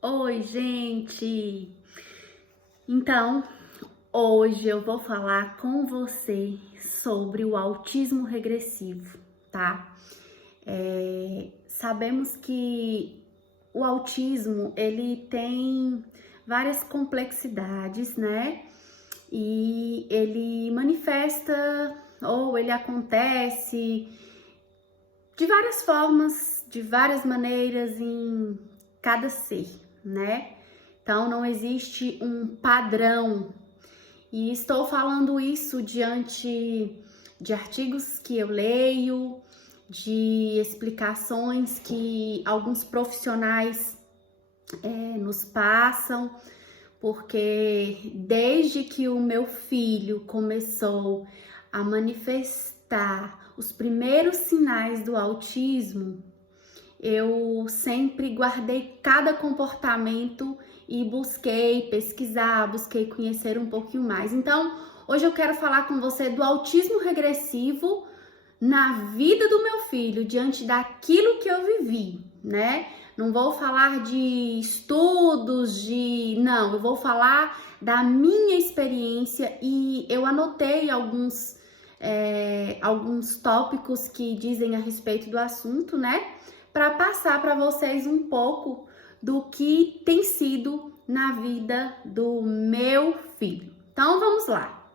Oi, gente! Então, hoje eu vou falar com você sobre o autismo regressivo, tá? Sabemos que o autismo, ele tem várias complexidades, né? E ele manifesta ou ele acontece de várias formas, de várias maneiras em cada ser, né? Então não existe um padrão. E estou falando isso diante de artigos que eu leio, de explicações que alguns profissionais nos passam, porque desde que o meu filho começou a manifestar os primeiros sinais do autismo, eu sempre guardei cada comportamento e busquei pesquisar, busquei conhecer um pouquinho mais. Então, hoje eu quero falar com você do autismo regressivo na vida do meu filho, diante daquilo que eu vivi, né? Não vou falar de estudos, Não, eu vou falar da minha experiência e eu anotei alguns tópicos que dizem a respeito do assunto, né? Para passar para vocês um pouco do que tem sido na vida do meu filho. Então, vamos lá.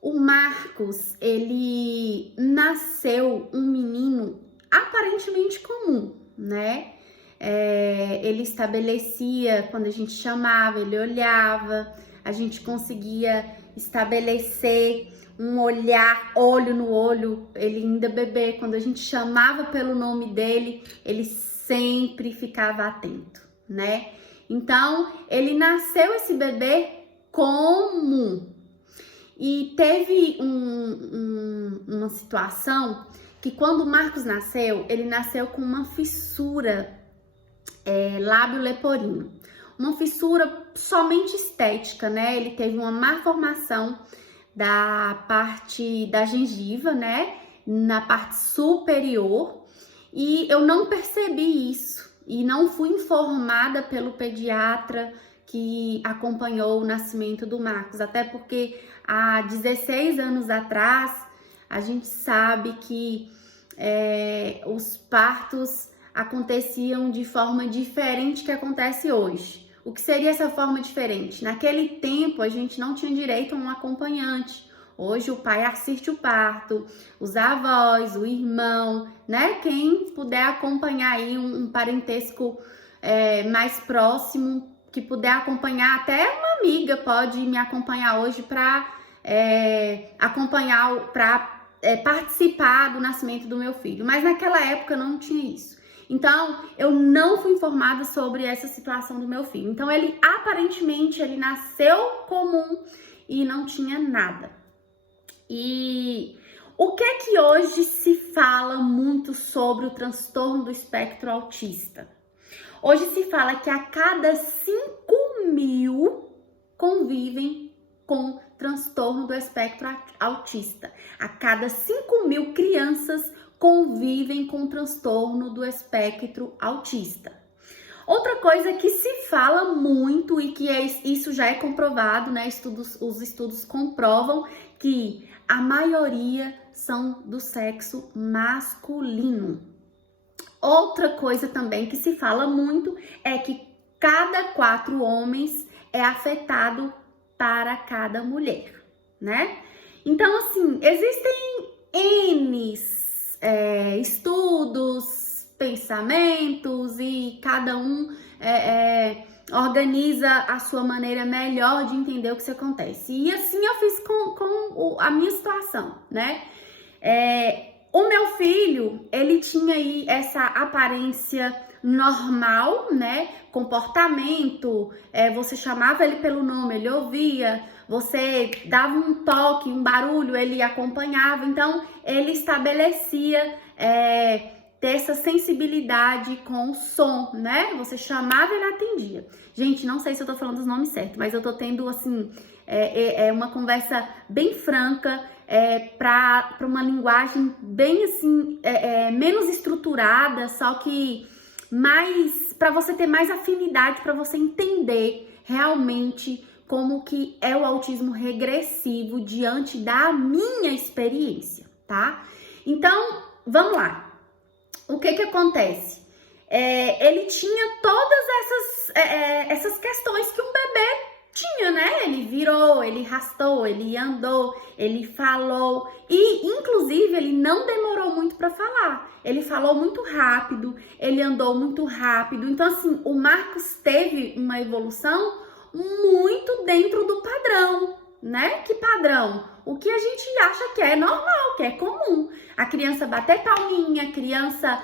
O Marcos, ele nasceu um menino aparentemente comum, né? Ele estabelecia, quando a gente chamava, ele olhava, a gente conseguia estabelecer um olhar, olho no olho, ele ainda bebê, quando a gente chamava pelo nome dele, ele sempre ficava atento, né? Então, ele nasceu esse bebê comum. E teve uma situação que quando o Marcos nasceu, ele nasceu com uma fissura lábio leporino. Uma fissura somente estética, né? Ele teve uma malformação da parte da gengiva, né? Na parte superior. E eu não percebi isso. E não fui informada pelo pediatra que acompanhou o nascimento do Marcos. Até porque há 16 anos atrás, a gente sabe que os partos aconteciam de forma diferente que acontece hoje. O que seria essa forma diferente? Naquele tempo, a gente não tinha direito a um acompanhante. Hoje, o pai assiste o parto, os avós, o irmão, né? Quem puder acompanhar aí um parentesco mais próximo, que puder acompanhar, até uma amiga pode me acompanhar hoje para participar do nascimento do meu filho. Mas naquela época não tinha isso. Então, eu não fui informada sobre essa situação do meu filho. Então, ele aparentemente ele nasceu comum e não tinha nada. E o que é que hoje se fala muito sobre o transtorno do espectro autista? Hoje se fala que a cada 5.000 convivem com transtorno do espectro autista. A cada 5.000 crianças convivem com transtorno do espectro autista. Outra coisa que se fala muito e que isso já é comprovado, né? Os estudos comprovam que a maioria são do sexo masculino. Outra coisa também que se fala muito é que cada 4 homens é afetado para cada mulher, né? Então, assim, existem N estudos, pensamentos e cada um organiza a sua maneira melhor de entender o que isso acontece. E assim eu fiz com a minha situação, né? O meu filho, ele tinha aí essa aparência normal, né? Comportamento, você chamava ele pelo nome, ele ouvia, você dava um toque, um barulho, ele acompanhava. Então, ele estabelecia ter essa sensibilidade com o som, né? Você chamava e ele atendia. Gente, não sei se eu tô falando os nomes certos, mas eu tô tendo, assim, uma conversa bem franca, para uma linguagem bem, assim, menos estruturada, só que para você ter mais afinidade, para você entender realmente como que é o autismo regressivo diante da minha experiência, tá? Então, vamos lá. O que acontece? Ele tinha todas essas questões que um bebê tinha, né? Ele virou, ele arrastou, ele andou, ele falou e, inclusive, ele não demorou muito para falar. Ele falou muito rápido, ele andou muito rápido. Então, assim, o Marcos teve uma evolução muito dentro do padrão, né? Que padrão? O que a gente acha que é normal, que é comum. A criança bater palminha, a criança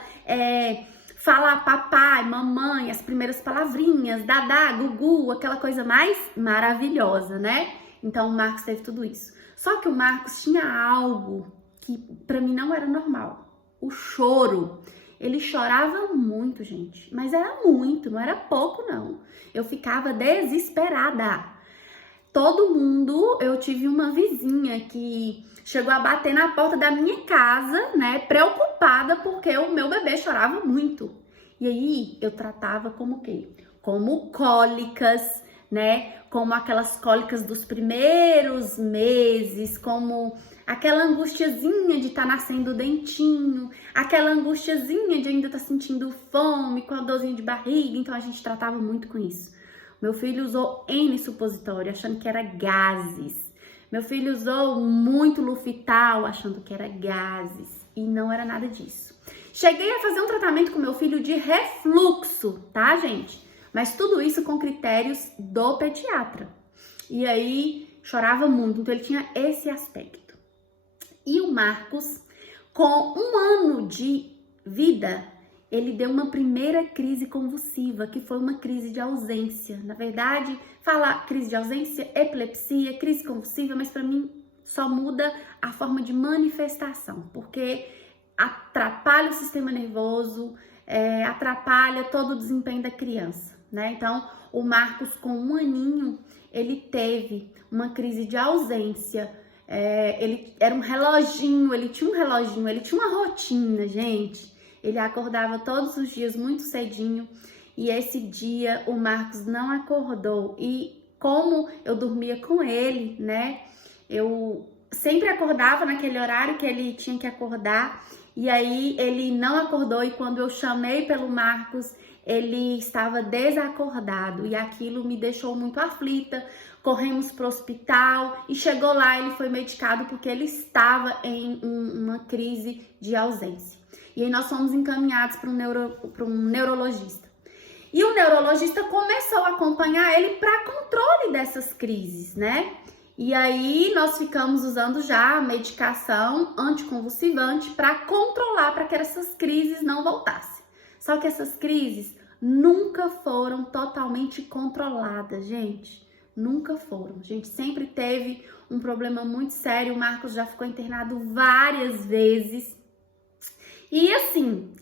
falar papai, mamãe, as primeiras palavrinhas, dadá, gugu, aquela coisa mais maravilhosa, né? Então, o Marcos teve tudo isso. Só que o Marcos tinha algo que pra mim não era normal. O choro. Ele chorava muito, gente. Mas era muito, não era pouco, não. Eu ficava desesperada. Eu tive uma vizinha que chegou a bater na porta da minha casa, né, preocupada porque o meu bebê chorava muito. E aí eu tratava como o quê? Como cólicas, né, como aquelas cólicas dos primeiros meses, como aquela angustiazinha de estar nascendo o dentinho, aquela angustiazinha de ainda estar sentindo fome, com a dorzinha de barriga, então a gente tratava muito com isso. Meu filho usou N supositório, achando que era gases. Meu filho usou muito Lufital, achando que era gases. E não era nada disso. Cheguei a fazer um tratamento com meu filho de refluxo, tá, gente? Mas tudo isso com critérios do pediatra. E aí, chorava muito. Então, ele tinha esse aspecto. E o Marcos, com 1 ano de vida, ele deu uma primeira crise convulsiva, que foi uma crise de ausência. Na verdade, falar crise de ausência, epilepsia, crise convulsiva, mas para mim só muda a forma de manifestação, porque atrapalha o sistema nervoso, atrapalha todo o desempenho da criança, né? Então, o Marcos, com 1 aninho, ele teve uma crise de ausência. Ele era um reloginho, ele tinha uma rotina, gente. Ele acordava todos os dias muito cedinho e esse dia o Marcos não acordou. E como eu dormia com ele, né? Eu sempre acordava naquele horário que ele tinha que acordar. E aí ele não acordou e quando eu chamei pelo Marcos, ele estava desacordado. E aquilo me deixou muito aflita. Corremos para o hospital e chegou lá, ele foi medicado porque ele estava em uma crise de ausência. E aí nós fomos encaminhados para um neurologista. E o neurologista começou a acompanhar ele para controle dessas crises, né? E aí nós ficamos usando já a medicação anticonvulsivante para controlar, para que essas crises não voltassem. Só que essas crises nunca foram totalmente controladas, gente. Nunca foram. A gente sempre teve um problema muito sério. O Marcos já ficou internado várias vezes. E assim,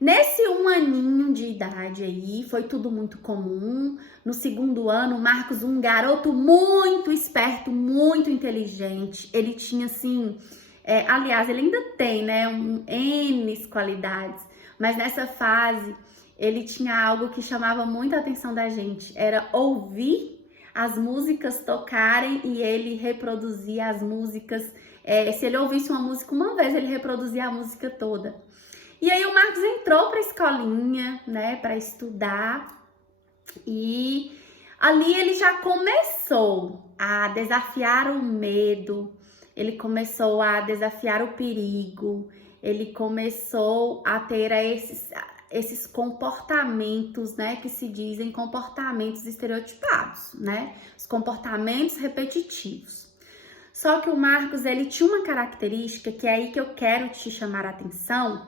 nesse 1 aninho de idade aí, foi tudo muito comum. No 2º ano, o Marcos, um garoto muito esperto, muito inteligente. Ele tinha assim, aliás, ele ainda tem, né, N qualidades. Mas nessa fase, ele tinha algo que chamava muito a atenção da gente. Era ouvir as músicas tocarem e ele reproduzia as músicas. Se ele ouvisse uma música uma vez, ele reproduzia a música toda. E aí o Marcos entrou para a escolinha, né, para estudar. E ali ele já começou a desafiar o medo, ele começou a desafiar o perigo, ele começou a ter esses comportamentos, né, que se dizem comportamentos estereotipados, né, os comportamentos repetitivos. Só que o Marcos, ele tinha uma característica que é aí que eu quero te chamar a atenção,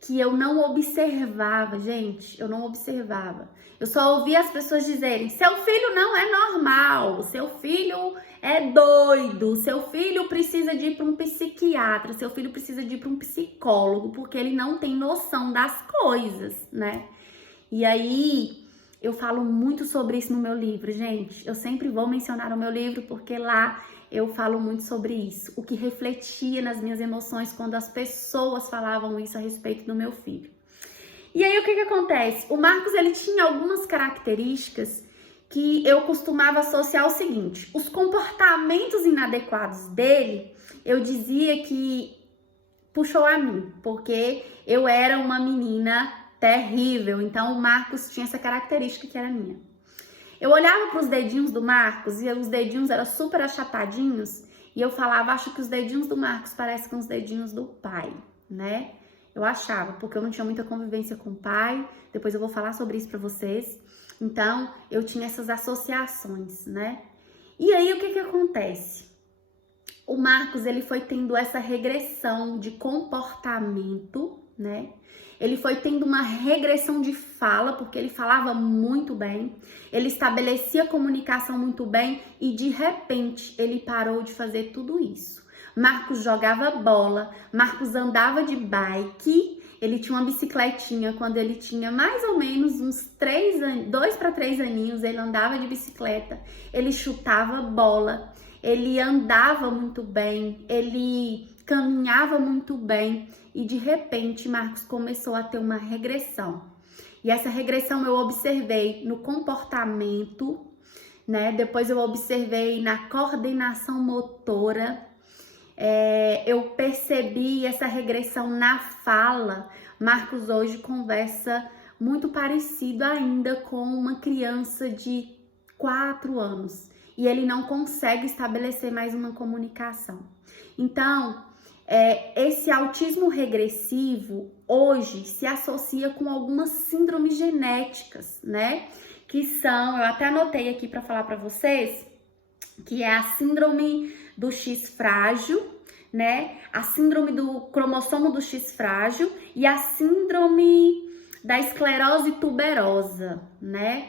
que eu não observava, gente, eu não observava. Eu só ouvia as pessoas dizerem, seu filho não é normal, seu filho é doido, seu filho precisa de ir para um psiquiatra, seu filho precisa de ir para um psicólogo, porque ele não tem noção das coisas, né? E aí, eu falo muito sobre isso no meu livro, gente. Eu sempre vou mencionar o meu livro, porque lá eu falo muito sobre isso. O que refletia nas minhas emoções quando as pessoas falavam isso a respeito do meu filho. E aí, o que acontece? O Marcos, ele tinha algumas características que eu costumava associar ao seguinte: os comportamentos inadequados dele, eu dizia que puxou a mim, porque eu era uma menina terrível, então o Marcos tinha essa característica que era minha. Eu olhava para os dedinhos do Marcos e os dedinhos eram super achatadinhos e eu falava, acho que os dedinhos do Marcos parecem com os dedinhos do pai, né? Eu achava, porque eu não tinha muita convivência com o pai, depois eu vou falar sobre isso para vocês. Então, eu tinha essas associações, né? E aí, o que acontece? O Marcos, ele foi tendo essa regressão de comportamento, né? Ele foi tendo uma regressão de fala, porque ele falava muito bem, ele estabelecia comunicação muito bem e, de repente, ele parou de fazer tudo isso. Marcos jogava bola, Marcos andava de bike, ele tinha uma bicicletinha quando ele tinha mais ou menos uns 2 para 3 aninhos, ele andava de bicicleta, ele chutava bola, ele andava muito bem, ele caminhava muito bem e de repente Marcos começou a ter uma regressão. E essa regressão eu observei no comportamento, né? Depois eu observei na coordenação motora. Eu percebi essa regressão na fala. Marcos hoje conversa muito parecido ainda com uma criança de 4 anos e ele não consegue estabelecer mais uma comunicação. Então, esse autismo regressivo hoje se associa com algumas síndromes genéticas, né? Que são, eu até anotei aqui para falar para vocês, que é a síndrome do X frágil, né? A síndrome do cromossomo do X frágil e a síndrome da esclerose tuberosa, né?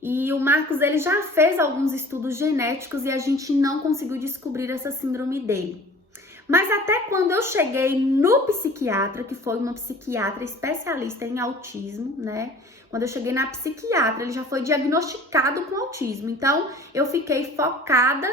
E o Marcos, ele já fez alguns estudos genéticos e a gente não conseguiu descobrir essa síndrome dele. Mas até quando eu cheguei no psiquiatra, que foi uma psiquiatra especialista em autismo, né? Quando eu cheguei na psiquiatra, ele já foi diagnosticado com autismo. Então, eu fiquei focada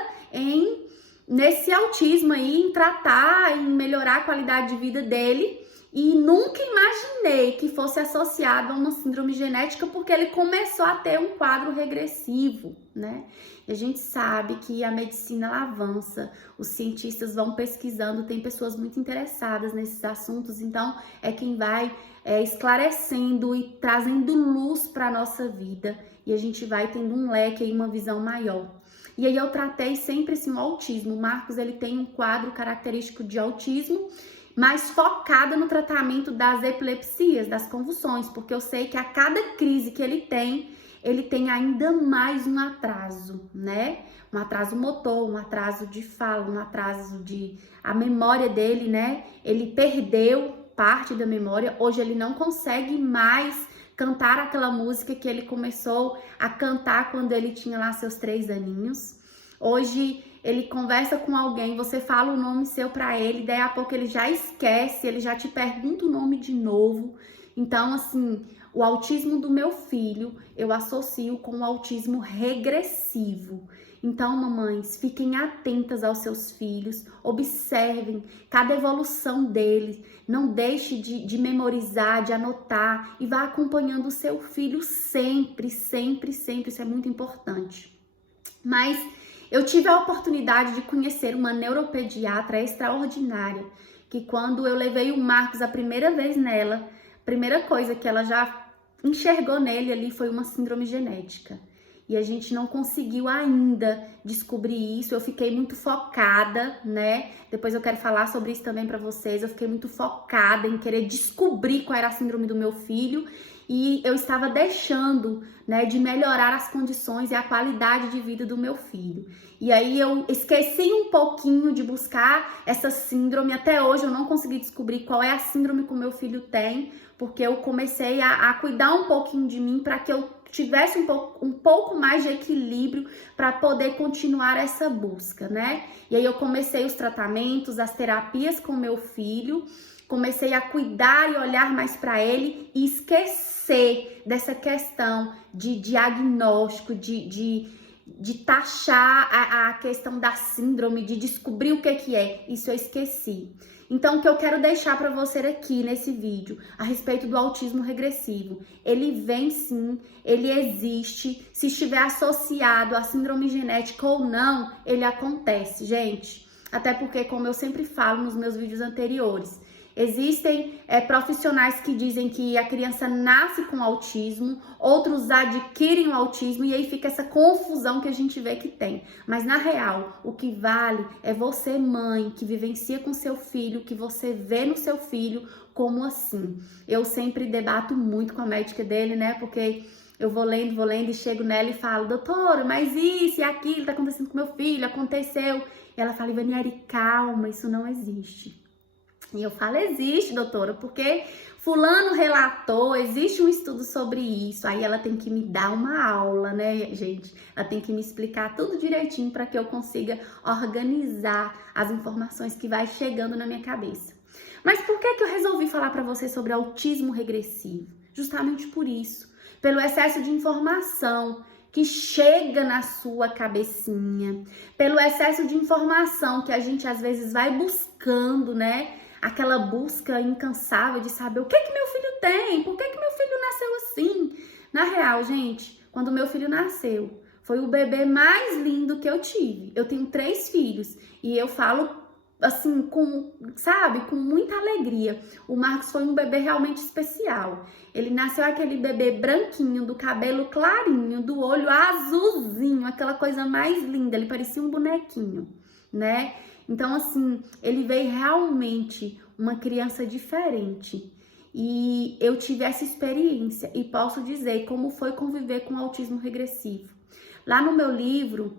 nesse autismo aí, em tratar, em melhorar a qualidade de vida dele. E nunca imaginei que fosse associado a uma síndrome genética, porque ele começou a ter um quadro regressivo, né? E a gente sabe que a medicina ela avança, os cientistas vão pesquisando, tem pessoas muito interessadas nesses assuntos, então é quem vai esclarecendo e trazendo luz para a nossa vida e a gente vai tendo um leque e uma visão maior. E aí eu tratei sempre assim, o autismo. O Marcos, ele tem um quadro característico de autismo, mais focada no tratamento das epilepsias, das convulsões, porque eu sei que a cada crise que ele tem ainda mais um atraso, né? Um atraso motor, um atraso de fala, um atraso a memória dele, né? Ele perdeu parte da memória, hoje ele não consegue mais cantar aquela música que ele começou a cantar quando ele tinha lá seus 3 aninhos. Hoje ele conversa com alguém, você fala o nome seu para ele, daí a pouco ele já esquece, ele já te pergunta o nome de novo. Então, assim, o autismo do meu filho eu associo com o autismo regressivo. Então, mamães, fiquem atentas aos seus filhos, observem cada evolução deles, não deixe de memorizar, de anotar e vá acompanhando o seu filho sempre, sempre, sempre, isso é muito importante. Mas eu tive a oportunidade de conhecer uma neuropediatra extraordinária, que quando eu levei o Marcos a primeira vez nela, a primeira coisa que ela já enxergou nele ali foi uma síndrome genética. E a gente não conseguiu ainda descobrir isso, eu fiquei muito focada, né? Depois eu quero falar sobre isso também pra vocês, eu fiquei muito focada em querer descobrir qual era a síndrome do meu filho e eu estava deixando, né, de melhorar as condições e a qualidade de vida do meu filho. E aí eu esqueci um pouquinho de buscar essa síndrome, até hoje eu não consegui descobrir qual é a síndrome que o meu filho tem, porque eu comecei a cuidar um pouquinho de mim para que eu tivesse um pouco mais de equilíbrio para poder continuar essa busca, né? E aí eu comecei os tratamentos, as terapias com meu filho, comecei a cuidar e olhar mais para ele e esquecer dessa questão de diagnóstico, de taxar a questão da síndrome, de descobrir o que é. Isso eu esqueci. Então, o que eu quero deixar para você aqui nesse vídeo a respeito do autismo regressivo, ele vem sim, ele existe, se estiver associado à síndrome genética ou não, ele acontece, gente. Até porque, como eu sempre falo nos meus vídeos anteriores, existem profissionais que dizem que a criança nasce com autismo, outros adquirem o autismo e aí fica essa confusão que a gente vê que tem. Mas na real, o que vale é você, mãe, que vivencia com seu filho, que você vê no seu filho como assim. Eu sempre debato muito com a médica dele, né? Porque eu vou lendo e chego nela e falo, doutora, mas isso e aquilo tá acontecendo com meu filho, aconteceu. E ela fala, Ivaniele, calma, isso não existe. E eu falo, existe, doutora, porque fulano relatou, existe um estudo sobre isso. Aí ela tem que me dar uma aula, né, gente? Ela tem que me explicar tudo direitinho para que eu consiga organizar as informações que vai chegando na minha cabeça. Mas por que eu resolvi falar para você sobre autismo regressivo? Justamente por isso, pelo excesso de informação que chega na sua cabecinha, pelo excesso de informação que a gente às vezes vai buscando, né? Aquela busca incansável de saber o que meu filho tem, por que meu filho nasceu assim. Na real, gente, quando meu filho nasceu, foi o bebê mais lindo que eu tive. Eu tenho 3 filhos e eu falo assim, com muita alegria. O Marcos foi um bebê realmente especial. Ele nasceu aquele bebê branquinho, do cabelo clarinho, do olho azulzinho, aquela coisa mais linda. Ele parecia um bonequinho, né? Então, assim, ele veio realmente uma criança diferente. E eu tive essa experiência e posso dizer como foi conviver com autismo regressivo. Lá no meu livro,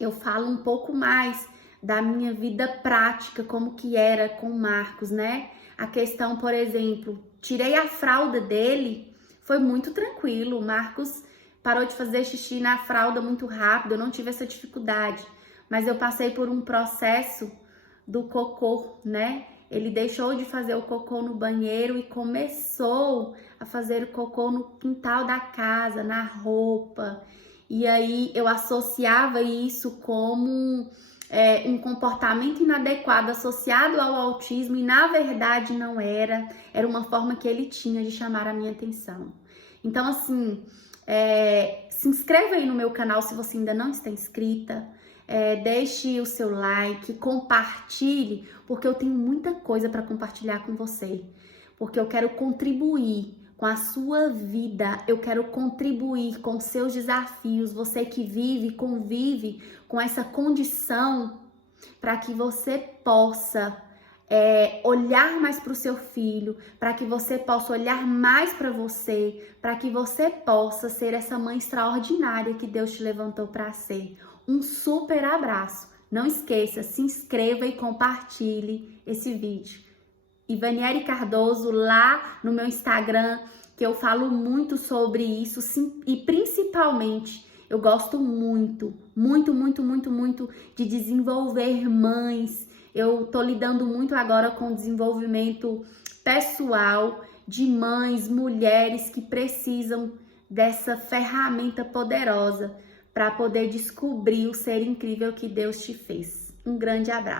eu falo um pouco mais da minha vida prática, como que era com o Marcos, né? A questão, por exemplo, tirei a fralda dele, foi muito tranquilo. O Marcos parou de fazer xixi na fralda muito rápido, eu não tive essa dificuldade. Mas eu passei por um processo do cocô, né? Ele deixou de fazer o cocô no banheiro e começou a fazer o cocô no quintal da casa, na roupa. E aí eu associava isso como um comportamento inadequado associado ao autismo e na verdade não era. Era uma forma que ele tinha de chamar a minha atenção. Então assim, se inscreva aí no meu canal se você ainda não está inscrita. Deixe o seu like, compartilhe, porque eu tenho muita coisa para compartilhar com você. Porque eu quero contribuir com a sua vida, eu quero contribuir com seus desafios. Você que vive, convive com essa condição, para que você possa olhar mais para o seu filho, para que você possa olhar mais para você, para que você possa ser essa mãe extraordinária que Deus te levantou para ser. Um super abraço. Não esqueça, se inscreva e compartilhe esse vídeo. Ivaniele Cardoso lá no meu Instagram, que eu falo muito sobre isso, sim, e principalmente eu gosto muito de desenvolver mães. Eu tô lidando muito agora com o desenvolvimento pessoal de mães, mulheres que precisam dessa ferramenta poderosa para poder descobrir o ser incrível que Deus te fez. Um grande abraço.